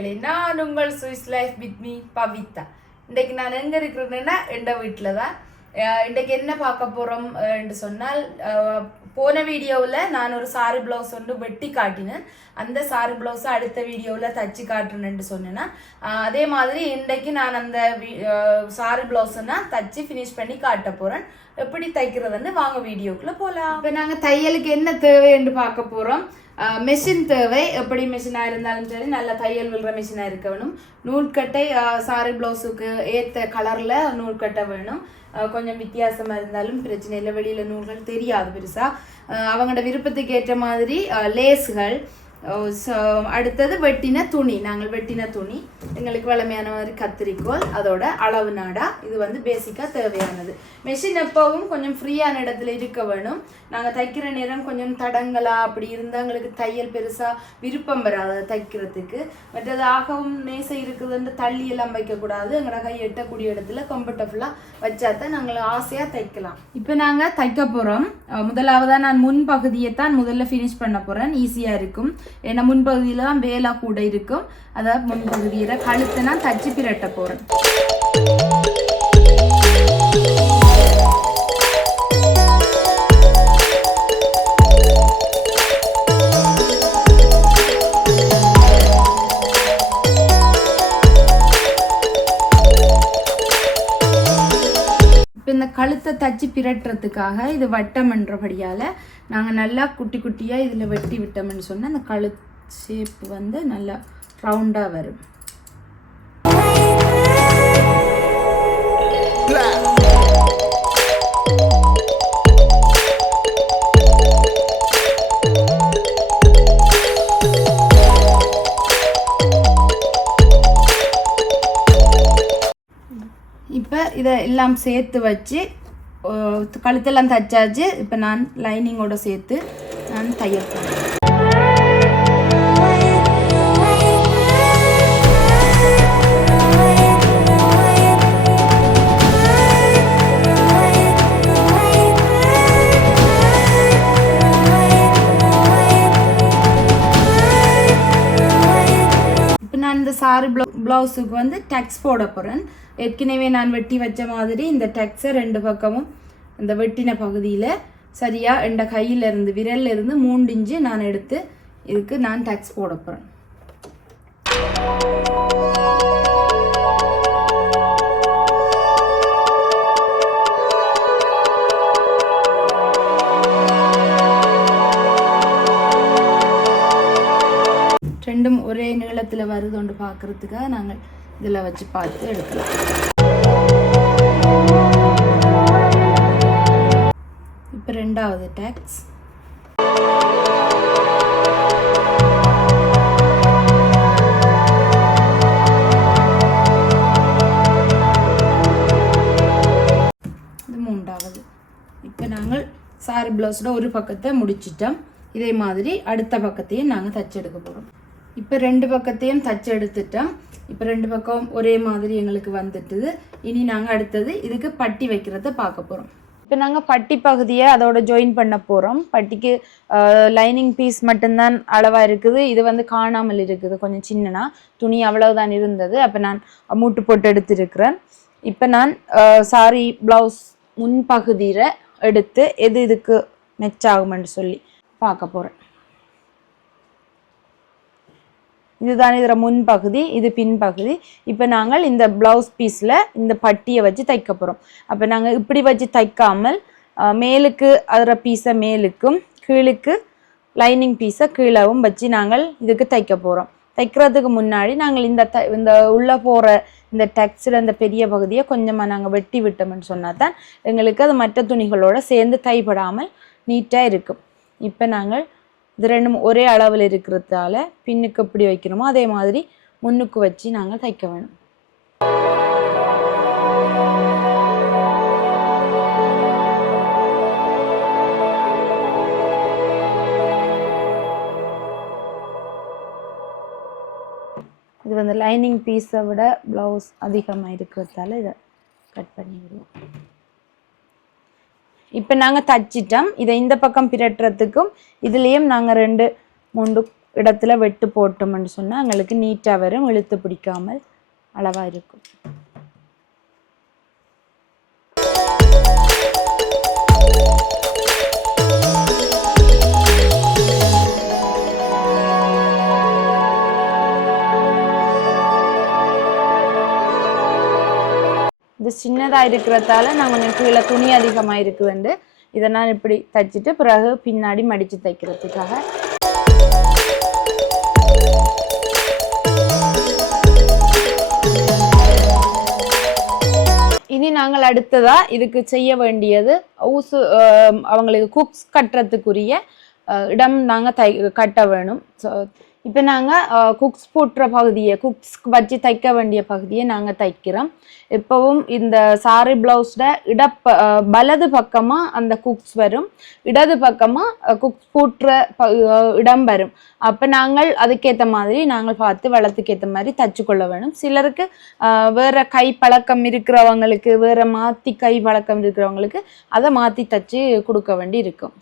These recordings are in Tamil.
மக்களே நான் உங்கள் Swiss life with me Pavitha. இன்றைக்கு நான் எங்கே இருக்கிறேன்னா எந்த வீட்டில் தான் இன்றைக்கு என்ன பார்க்க போகிறோம் என்று சொன்னால் போன வீடியோவில் நான் ஒரு சாரி ப்ளவுஸ் ஒன்று வெட்டி காட்டினேன். அந்த சாரி ப்ளவுஸை அடுத்த வீடியோவில் தச்சு காட்டுறேன்னு சொன்னேன்னா அதே மாதிரி இன்றைக்கு நான் அந்த சாரி ப்ளவுஸை நான் தச்சு ஃபினிஷ் பண்ணி காட்ட போகிறேன் எப்படி தைக்கிறதுன்னு வாங்க வீடியோக்குள்ளே போகலாம் இப்போ நாங்கள் தையலுக்கு என்ன தேவைன்னு பார்க்க போகிறோம் மெஷின் தேவை. எப்படி மெஷினாக இருந்தாலும் சரி நல்ல தையல் விழுற மெஷினாக இருக்க வேணும். நூல்கட்டை சாரி ப்ளவுஸுக்கு ஏற்ற கலரில் நூல்கட்டை வேணும். கொஞ்சம் வித்தியாசமாக இருந்தாலும் பிரச்சனை இல்லை. வெளியில் நூல்கள் தெரியாது பெருசாக அவங்களோட விருப்பத்துக்கு ஏற்ற மாதிரி லேஸுகள் ஸோ அடுத்தது வெட்டின துணி. நாங்கள் வெட்டின துணி. எங்களுக்கு வளமையான மாதிரி கத்திரிக்கோல் அதோட அளவு நாடா. இது வந்து பேசிக்காக தேவையானது. மெஷின் எப்போவும் கொஞ்சம் ஃப்ரீயான இடத்துல இருக்க வேணும். நாங்கள் தைக்கிற நேரம் கொஞ்சம் தடங்களா அப்படி இருந்தால் எங்களுக்கு தையல் பெருசாக விருப்பம் வராது தைக்கிறதுக்கு. மற்றது ஆகவும் நேசை இருக்குதுன்னு தள்ளி எல்லாம் வைக்கக்கூடாது. எங்களோட கை எட்டக்கூடிய இடத்துல கம்ஃபர்டபுளாக வச்சா தான் நாங்கள் ஆசையாக தைக்கலாம். இப்போ நாங்கள் தைக்க போகிறோம் முதலாவதாக நான் முன் பகுதியை தான் முதல்ல ஃபினிஷ் பண்ண போகிறேன் ஈஸியாக இருக்கும். ஏன்னா முன்பகுதியில் தான் வேலை கூட இருக்கும். அதாவது முன்பகுதியில் கழுத்தை நான் தச்சு பிரட்ட போகிறேன் கழுத்தை தச்சு பிரட்டுறதுக்காக இது வட்டம்ன்றபடியால் நாங்கள் நல்லா குட்டி குட்டியாக இதில் வெட்டி விட்டோம்னு சொன்னால் அந்த கழு ஷேப் வந்து நல்லா ரவுண்டாக வரும். இதை எல்லாம் சேர்த்து வச்சு கழுத்தெல்லாம் தச்சாச்சு. இப்போ நான் லைனிங்கோட சேர்த்து நான் தையல் போடுறேன். நான் இந்த சாரி ப்ளவு ப்ளவுஸுக்கு வந்து டெக்ஸ் போட போகிறேன் ஏற்கனவே நான் வெட்டி வச்ச மாதிரி இந்த டக்ஸை ரெண்டு பக்கமும் இந்த வெட்டின பகுதியில் சரியாக என் கையில் இருந்து விரல்ல இருந்து மூன்று இன்ச்சு நான் எடுத்து இதுக்கு நான் டெக்ஸ் போட போகிறேன் ரெண்டும் ஒரே நீளத்தில் வருதுன்னு பார்க்குறதுக்காக நாங்கள் இதில் வச்சு பார்த்து எடுக்கலாம். இப்போ ரெண்டாவது டேக்ஸ் மூன்றாவது. இப்போ நாங்கள் சாரி ப்ளவுஸோட ஒரு பக்கத்தை முடிச்சிட்டோம். இதே மாதிரி அடுத்த பக்கத்தையும் நாங்கள் தச்செடுக்க போகிறோம் இப்போ ரெண்டு பக்கத்தையும் தச்சு எடுத்துட்டோம். இப்போ ரெண்டு பக்கம் ஒரே மாதிரி எங்களுக்கு வந்துட்டுது. இனி நாங்கள் அடுத்தது இதுக்கு பட்டி வைக்கிறத பார்க்க போகிறோம் இப்போ நாங்கள் பட்டி பகுதியை அதோட ஜாயின் பண்ண போகிறோம் பட்டிக்கு லைனிங் பீஸ் மட்டும்தான் அளவாக இருக்குது. இது வந்து காணாமல் இருக்குது. கொஞ்சம் சின்னனா. துணி அவ்வளவுதான் இருந்தது. அப்போ நான் மூட்டு போட்டு எடுத்திருக்கிறேன். இப்போ நான் சாரி ப்ளவுஸ் முன்பகுதியில் எடுத்து எது இதுக்கு மெச்சாகுமென்று சொல்லி பார்க்க போகிறேன் இதுதான் இதில் முன்பகுதி இது பின்பகுதி. இப்போ நாங்கள் இந்த ப்ளவுஸ் பீஸில் இந்த பட்டியை வச்சு தைக்க போகிறோம் அப்போ நாங்கள் இப்படி வச்சு தைக்காமல் மேலுக்கு அதில் பீஸை மேலுக்கும் கீழுக்கு லைனிங் பீஸை கீழவும் வச்சு நாங்கள் இதுக்கு தைக்க போகிறோம் தைக்கிறதுக்கு முன்னாடி நாங்கள் இந்த த இந்த உள்ளே போகிற இந்த டெக்ஸில் இந்த பெரிய பகுதியை கொஞ்சமாக நாங்கள் வெட்டி விட்டோம்னு சொன்னால் தான் எங்களுக்கு அது மற்ற துணிகளோடு சேர்ந்து தைப்படாமல் நீட்டாக இருக்கும். இப்போ நாங்கள் இது ரெண்டும் ஒரே அளவில் இருக்கிறதால பின்னுக்கு எப்படி வைக்கணுமோ அதே மாதிரி முன்னுக்கு வச்சு நாங்கள் தைக்க வேணும். இது வந்து லைனிங் பீஸை விட ப்ளவுஸ் அதிகமாக இருக்கிறதால இதை கட் பண்ணிவிடுவோம் இப்போ நாங்கள் தச்சிட்டோம். இதை இந்த பக்கம் பிரட்டுறதுக்கும் இதுலேயும் நாங்கள் ரெண்டு மூண்டு இடத்துல வெட்டு போட்டோம்னு சொன்னால் எங்களுக்கு நீட்டாக வரும். இழுத்து பிடிக்காமல் அளவாக இருக்கும். சின்னதாக இருக்கிறதால நான் கொஞ்சம் கீழே துணி அதிகமாக இருக்குதுண்டு இதை நான் இப்படி தைச்சிட்டு பிறகு பின்னாடி மடித்து தைக்கிறதுக்காக. இனி நாங்கள் அடுத்ததாக இதுக்கு செய்ய வேண்டியது ஊசு அவங்களுக்கு குக்ஸ் கட்டுறதுக்குரிய இடம் நாங்கள் தை கட்ட வேணும். ஸோ இப்போ நாங்கள் குக்ஸ் போட்டுற பகுதியை குக்ஸ் வச்சு தைக்க வேண்டிய பகுதியை நாங்கள் தைக்கிறோம். இப்போவும் இந்த சாரி ப்ளவுஸில் இடப்ப வலது பக்கமாக அந்த குக்ஸ் வரும். இடது பக்கமாக குக்ஸ் போட்டுற ப இடம் வரும். அப்போ நாங்கள் அதுக்கேற்ற மாதிரி நாங்கள் பார்த்து வளத்துக்கு ஏற்ற மாதிரி தச்சு கொள்ள வேணும். சிலருக்கு வேறு வேற கை பழக்கம் இருக்கிறவங்களுக்கு வேறு மாற்றி கை பழக்கம் இருக்கிறவங்களுக்கு அதை மாற்றி தச்சு கொடுக்க வேண்டி இருக்கும்.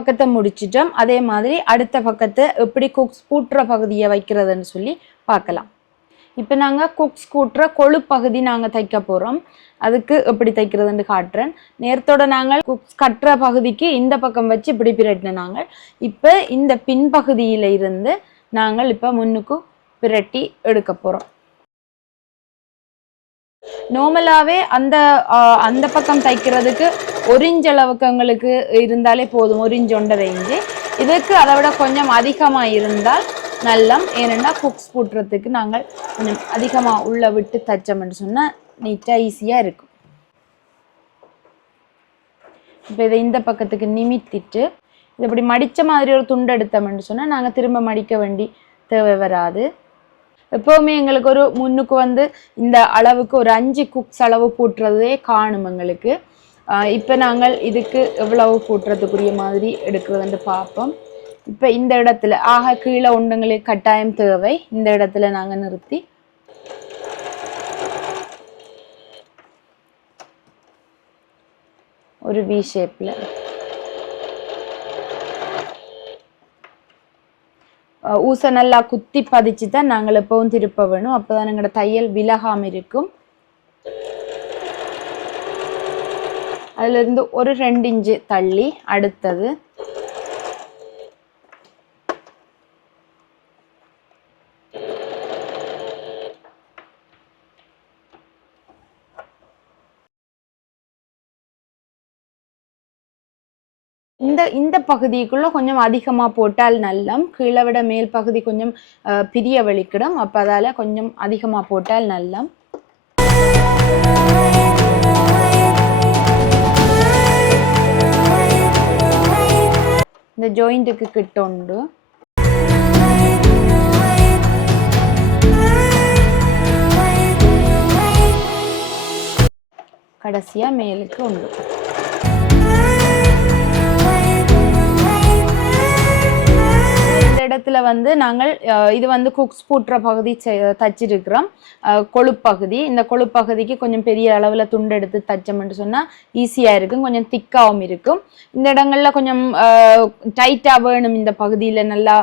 பக்கத்தை முடிச்சிட்டோம். அதே மாதிரி அடுத்த பக்கத்தை எப்படி குக்ஸ் கூட்டுற பகுதியை வைக்கிறதுன்னு சொல்லி பார்க்கலாம். இப்போ நாங்கள் குக்ஸ் கூட்டுற கொழு பகுதி நாங்கள் தைக்க போகிறோம் அதுக்கு எப்படி தைக்கிறதுன்னு காட்டுறேன். நேரத்தோட நாங்கள் குக்ஸ் கட்டுற பகுதிக்கு இந்த பக்கம் வச்சு இப்படி பிரட்டின நாங்கள். இப்போ இந்த பின்பகுதியில இருந்து நாங்கள் இப்போ முன்னுக்கு பிரட்டி எடுக்க போகிறோம் நார்மலாகவே அந்த அந்த பக்கம் தைக்கிறதுக்கு ஒரு இன்ச் அளவுக்கு எங்களுக்கு இருந்தாலே போதும் ஒரு இன்ச் ஒன்றரை இன்ச்சு. இதுக்கு அதை விட கொஞ்சம் அதிகமாக இருந்தால் நல்லம். ஏனென்னா குக்ஸ் போட்டுறதுக்கு நாங்கள் கொஞ்சம் அதிகமாக உள்ளே விட்டு தைச்சோம்னு சொன்னால் நீட்டாக ஈஸியாக இருக்கும். இப்போ இதை இந்த பக்கத்துக்கு நிமித்திட்டு இது இப்படி மடித்த மாதிரி ஒரு துண்டு எடுத்தோம்னு சொன்னால் நாங்கள் திரும்ப மடிக்க வேண்டி தேவை வராது. எப்போவுமே எங்களுக்கு ஒரு முன்னுக்கு வந்து இந்த அளவுக்கு ஒரு அஞ்சு குக்ஸ் அளவு பூட்டுறதே காணும் எங்களுக்கு. இப்போ நாங்கள் இதுக்கு எவ்வளவு கூட்டுறதுக்குரிய மாதிரி எடுக்கிறதுன்னு பார்ப்போம். இப்போ இந்த இடத்துல ஆக கீழே ஒன்றுங்களுக்கு கட்டாயம் தேவை. இந்த இடத்துல நாங்கள் நிறுத்தி. ஒரு வி ஷேப்பில் ஊசை நல்லா குத்தி பதிச்சு தான் நாங்கள் எப்பவும் திருப்ப வேணும். அப்போ தான் எங்களோட தையல் விலகாமல் இருக்கும். அதிலிருந்து ஒரு ரெண்டு இன்ச்சு தள்ளி அடுத்தது. இந்த இந்த பகுதிக்குள்ள கொஞ்சம் அதிகமா போட்டால் நல்லம். கீழே விட மேல் பகுதி கொஞ்சம் அஹ், பிரிய வலிக்கிடும். அப்ப அதால கொஞ்சம் அதிகமா போட்டால் நல்லம். இந்த ஜாயிண்ட்டுக்கு கிட்ட உண்டு. கடைசியா மேலுக்கு உண்டு. இடத்துல வந்து நாங்கள் இது வந்து குக்ஸ் பூட்டுற பகுதி செ- தச்சிருக்கிறோம். அஹ், கொழுப்பகுதி இந்த கொழுப்பகுதிக்கு கொஞ்சம் பெரிய அளவில் துண்டு எடுத்து தச்சோம்னு சொன்னால் ஈஸியாக இருக்கும். கொஞ்சம் திக்காகவும் இருக்கும். இந்த இடங்கள்ல கொஞ்சம் டைட்டாக வேணும் இந்த பகுதியில் நல்லா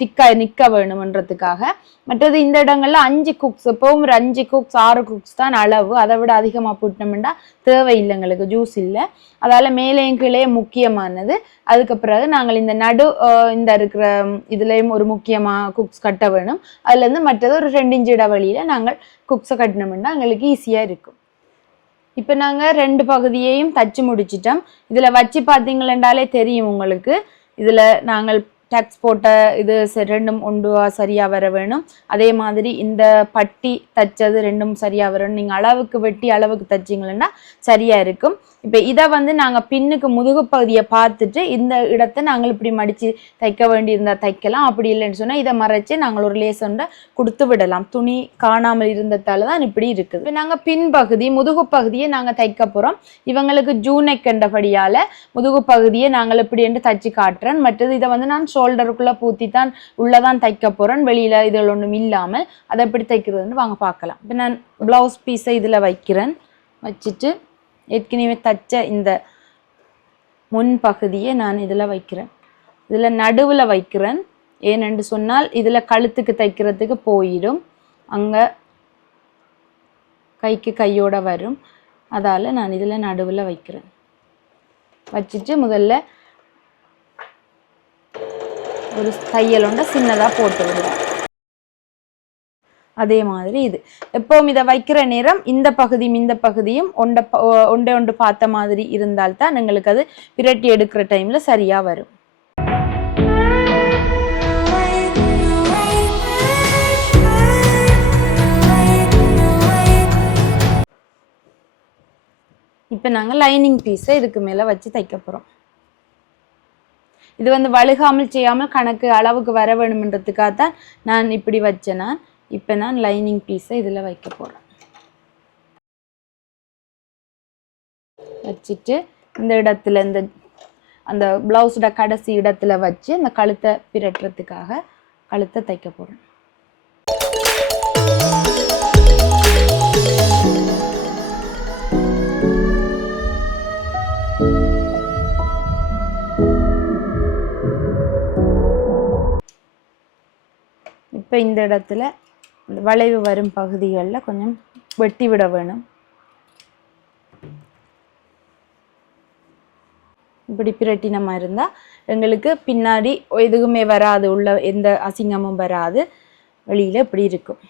திக்காக நிற்க வேணுமன்றதுக்காக. மற்றது இந்த இடங்கள்ல அஞ்சு குக்ஸ் எப்பவும் ஒரு அஞ்சு குக்ஸ் ஆறு குக்ஸ் தான் அளவு. அதை விட அதிகமாக போட்டோம்னா தேவையில்லை எங்களுக்கு ஜூஸ் இல்லை. அதால மேலேயும் கீழே முக்கியமானது. அதுக்கு பிறகு நாங்கள் இந்த நடு இந்த இருக்கிற இதுலேயும் ஒரு முக்கியமாக குக்ஸ் கட்ட வேணும். அதுலேருந்து மற்றது ஒரு ரெண்டு இன்ச்சு இடைவெளியில் நாங்கள் குக்ஸை கட்டினோம்னா எங்களுக்கு ஈஸியாக இருக்கும். இப்போ நாங்கள் ரெண்டு பகுதியையும் தச்சு முடிச்சிட்டோம். இதில் வச்சு பார்த்தீங்களென்றாலே தெரியும் உங்களுக்கு. இதில் நாங்கள் டக்ஸ் போட்ட இது ரெண்டும் ஒன்றுவா சரியாக வர வேணும். அதே மாதிரி இந்த பட்டி தைச்சது ரெண்டும் சரியாக வரணும் நீங்கள் அளவுக்கு வெட்டி அளவுக்கு தச்சிங்களன்னா சரியாக இருக்கும். இப்போ இதை வந்து நாங்கள் பின்னுக்கு முதுகு பகுதியை பார்த்துட்டு இந்த இடத்த நாங்கள் இப்படி மடித்து தைக்க வேண்டியிருந்தால் தைக்கலாம். அப்படி இல்லைன்னு சொன்னால் இதை மறைச்சு நாங்கள் ஒரு லேசண்டை கொடுத்து விடலாம். துணி காணாமல் இருந்ததால தான் இப்படி இருக்குது. இப்போ நாங்கள் பின்பகுதி முதுகு பகுதியை நாங்கள் தைக்க போகிறோம் இவங்களுக்கு ஜூனை கண்டபடியால் முதுகு பகுதியை நாங்கள் இப்படி என்று தைச்சு காட்டுறேன். மற்றது இதை வந்து நான் ஷோல்டருக்குள்ளே பூத்தி தான் உள்ளே தான் தைக்க போகிறேன் வெளியில் இதில் ஒன்றும் இல்லாமல் அதை எப்படி தைக்கிறதுன்னு வாங்க பார்க்கலாம். இப்போ நான் ப்ளவுஸ் பீஸை இதில் வைக்கிறேன். வச்சுட்டு ஏற்கனவே தைச்ச இந்த முன் பகுதியை நான் இதில் வைக்கிறேன். இதில் நடுவில் வைக்கிறேன். ஏனென்று சொன்னால் இதில் கழுத்துக்கு தைக்கிறதுக்கு போயிடும். அங்கே கைக்கு கையோட வரும். அதால் நான் இதில் நடுவில் வைக்கிறேன். வச்சுட்டு முதல்ல ஒரு தையல் சின்னதாக போட்டு விடுவேன் அதே மாதிரி இது. எப்பவும் இதை வைக்கிற நேரம் இந்த பகுதியும் இந்த பகுதியும் ஒண்ட ப- ஒண்டை ஒன்று பார்த்த மாதிரி இருந்தால்தான் எங்களுக்கு அது பிரட்டி எடுக்கிற டைமில் சரியாக வரும். இப்போ நாங்கள் லைனிங் பீஸை இதுக்கு மேலே வச்சு தைக்க போகிறோம் இது வந்து வழுகாமல் செய்யாமல் கணக்கு அளவுக்கு வர வேணுமன்றதுக்காக தான் நான் இப்படி வச்சேன் நான் இப்போ நான் லைனிங் பீஸை இதில் வைக்க போகிறேன் வச்சுட்டு இந்த இடத்துல இந்த அந்த ப்ளவுஸோட கடைசி இடத்துல வச்சு அந்த கழுத்தை பிரட்டுறதுக்காக கழுத்தை தைக்க போகிறேன் இப்போ இந்த இடத்துல வளைவு வரும் பகுதிகளில் கொஞ்சம் வெட்டி விட வேணும். இப்படி பிரட்டினமாக இருந்தால் எங்களுக்கு பின்னாடி எதுவுமே வராது உள்ள எந்த அசிங்கமும் வராது. வெளியில் இப்படி இருக்கும்.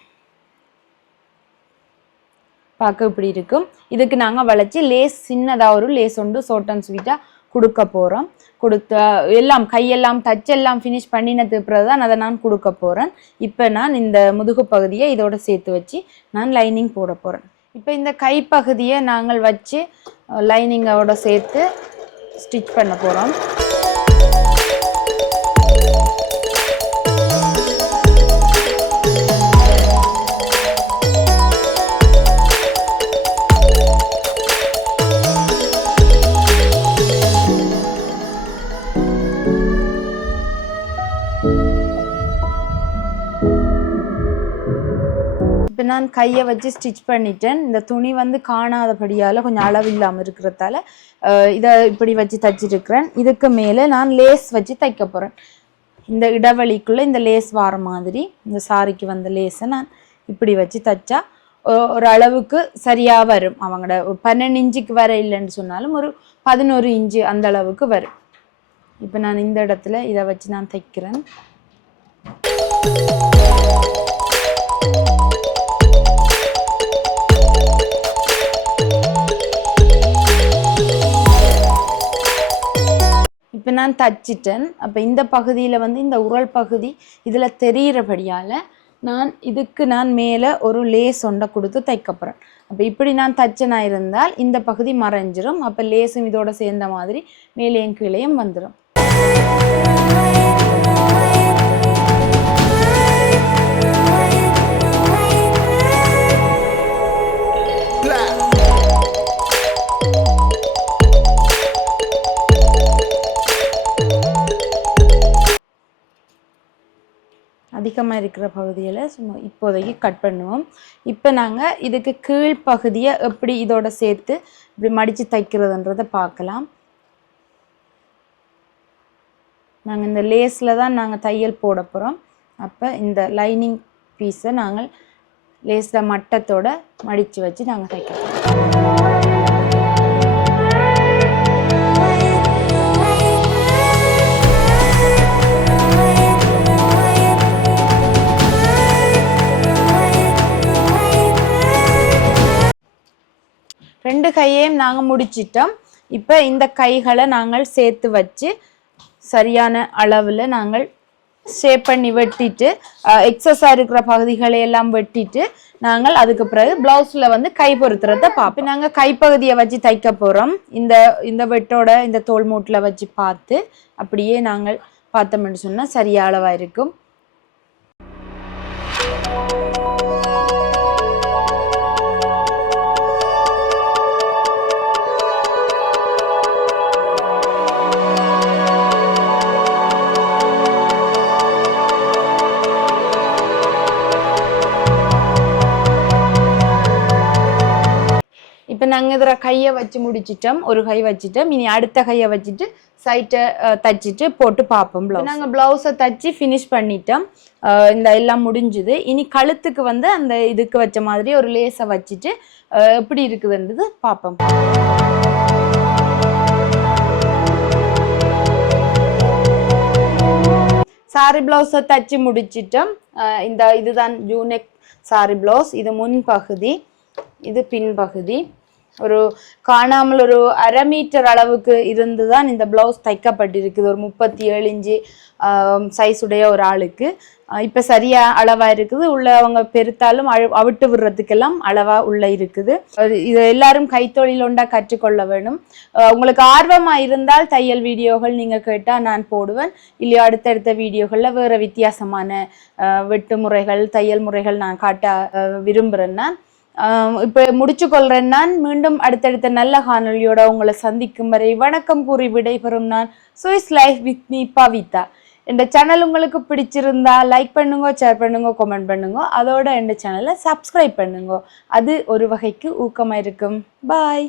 பார்க்க இப்படி இருக்கும். இதுக்கு நாங்கள் வளைச்சி லேஸ் சின்னதாக ஒரு லேஸ் ஒன்று சோட்டன் ஸ்வீட்டாக கொடுக்க போகிறோம் கொடுத்த எல்லாம் கையெல்லாம் தச்செல்லாம் ஃபினிஷ் பண்ணினது பிறகு தான் அதை நான் கொடுக்க போகிறேன் இப்போ நான் இந்த முதுகு பகுதியை இதோட சேர்த்து வச்சு நான் லைனிங் போட போகிறேன் இப்போ இந்த கைப்பகுதியை நாங்கள் வச்சு லைனிங்கோட சேர்த்து ஸ்டிச் பண்ண போகிறோம் நான் கையை வச்சு ஸ்டிச் பண்ணிட்டேன். இந்த துணி வந்து காணாதபடியால் கொஞ்சம் அளவு இல்லாமல் இருக்கிறதால இதை இப்படி வச்சு தைச்சிருக்கிறேன். இதுக்கு மேலே நான் லேஸ் வச்சு தைக்க போகிறேன் இந்த இடைவெளிக்குள்ளே இந்த லேஸ் வார மாதிரி இந்த சாரிக்கு வந்த லேஸை நான் இப்படி வச்சு தைச்சா ஒரு அளவுக்கு சரியாக வரும். அவங்களோட ஒரு பன்னெண்டு இன்ச்சுக்கு வர இல்லைன்னு சொன்னாலும் ஒரு பதினோரு இன்ச்சு அந்த அளவுக்கு வரும். இப்போ நான் இந்த இடத்துல இதை வச்சு நான் தைக்கிறேன். இப்போ நான் தச்சிட்டேன். அப்போ இந்த பகுதியில் வந்து இந்த உரல் பகுதி இதில் தெரிகிறபடியால் நான் இதுக்கு நான் மேலே ஒரு லேஸ் ஒன்றை கொடுத்து தைக்க போகிறேன் அப்போ இப்படி நான் தச்சனாக இருந்தால் இந்த பகுதி மறைஞ்சிரும். அப்போ லேஸும் இதோட சேர்ந்த மாதிரி மேலேயும் கீழேயும் வந்துடும் அதிகமாக இருக்கிற பகுதியில் சும்மா இப்போதைக்கு கட் பண்ணுவோம். இப்போ நாங்கள் இதுக்கு கீழ் பகுதியை எப்படி இதோட சேர்த்து இப்படி மடித்து தைக்கிறதுன்றதை பார்க்கலாம். நாங்கள் இந்த லேஸில் தான் நாங்கள் தையல் போட போகிறோம் அப்போ இந்த லைனிங் பீஸை நாங்கள் லேஸில் மட்டத்தோட மடித்து வச்சு நாங்கள் தைக்கிறோம். கையையும் நாங்கள் முடிச்சிட்டோம். இப்போ இந்த கைகளை நாங்கள் சேர்த்து வச்சு சரியான அளவில் நாங்கள் ஷேப் பண்ணி வெட்டிட்டு எக்ஸஸாக இருக்கிற பகுதிகளை எல்லாம் வெட்டிட்டு நாங்கள் அதுக்கு பிறகு பிளவுஸில் வந்து கை பொருத்துறத பார்ப்போம். நாங்கள் கைப்பகுதியை வச்சு தைக்க போகிறோம் இந்த இந்த வெட்டோட இந்த தோல் மூட்டில் வச்சு பார்த்து அப்படியே நாங்கள் பார்த்தோம்னு சொன்னால் சரியா அளவாக இருக்கும். இப்போ கையை வச்சு முடிச்சிட்டோம் ஒரு கை வச்சுட்டோம். இனி அடுத்த கையை வச்சுட்டு சைட்டை தச்சுட்டு போட்டு பார்ப்போம் ப்ளவுஸ் நாங்கள் ப்ளவுஸை தச்சு ஃபினிஷ் பண்ணிட்டோம். இந்த எல்லாம் முடிஞ்சுது. இனி கழுத்துக்கு வந்து அந்த இதுக்கு வச்ச மாதிரி ஒரு லேஸை வச்சுட்டு எப்படி இருக்குதுன்றது பார்ப்போம். சாரி ப்ளவுஸை தச்சு முடிச்சிட்டோம். இந்த இதுதான் ஜூனெக் சாரி ப்ளவுஸ் இது முன் பகுதி. இது பின் பகுதி. ஒரு காணாமல் ஒரு அரை மீட்டர் அளவுக்கு இருந்து தான் இந்த ப்ளவுஸ் தைக்கப்பட்டிருக்குது. ஒரு முப்பத்தி ஏழு இன்ச்சு சைஸ் உடைய ஒரு ஆளுக்கு. இப்போ சரியா அளவாக இருக்குது. உள்ள அவங்க பெருத்தாலும் அழு அவிட்டு விடுறதுக்கெல்லாம் அளவாக உள்ளே இருக்குது. அது இது எல்லாரும் கைத்தொழில் ஒன்றா கற்றுக்கொள்ள வேணும். உங்களுக்கு ஆர்வமாக இருந்தால் தையல் வீடியோகள் நீங்கள் கேட்டால் நான் போடுவேன். இல்லையோ அடுத்தடுத்த வீடியோகளில் வேறு வித்தியாசமான வெட்டு முறைகள் தையல் முறைகள் நான் காட்ட விரும்புகிறேன்னா நான் இப்போ முடிச்சு கொள்றேன் நான். மீண்டும் அடுத்தடுத்த நல்ல காணொலியோட உங்களை சந்திக்கும் வரை வணக்கம் கூறி விடைபெறும் நான் Swiss life with me Pavitha. இந்த சேனல் உங்களுக்கு பிடிச்சிருந்தா லைக் பண்ணுங்க ஷேர் பண்ணுங்க கமெண்ட் பண்ணுங்க. அதோட இந்த சேனலை சப்ஸ்கிரைப் பண்ணுங்க. அது ஒரு வகைக்கு ஊக்கமாக இருக்கும். பாய்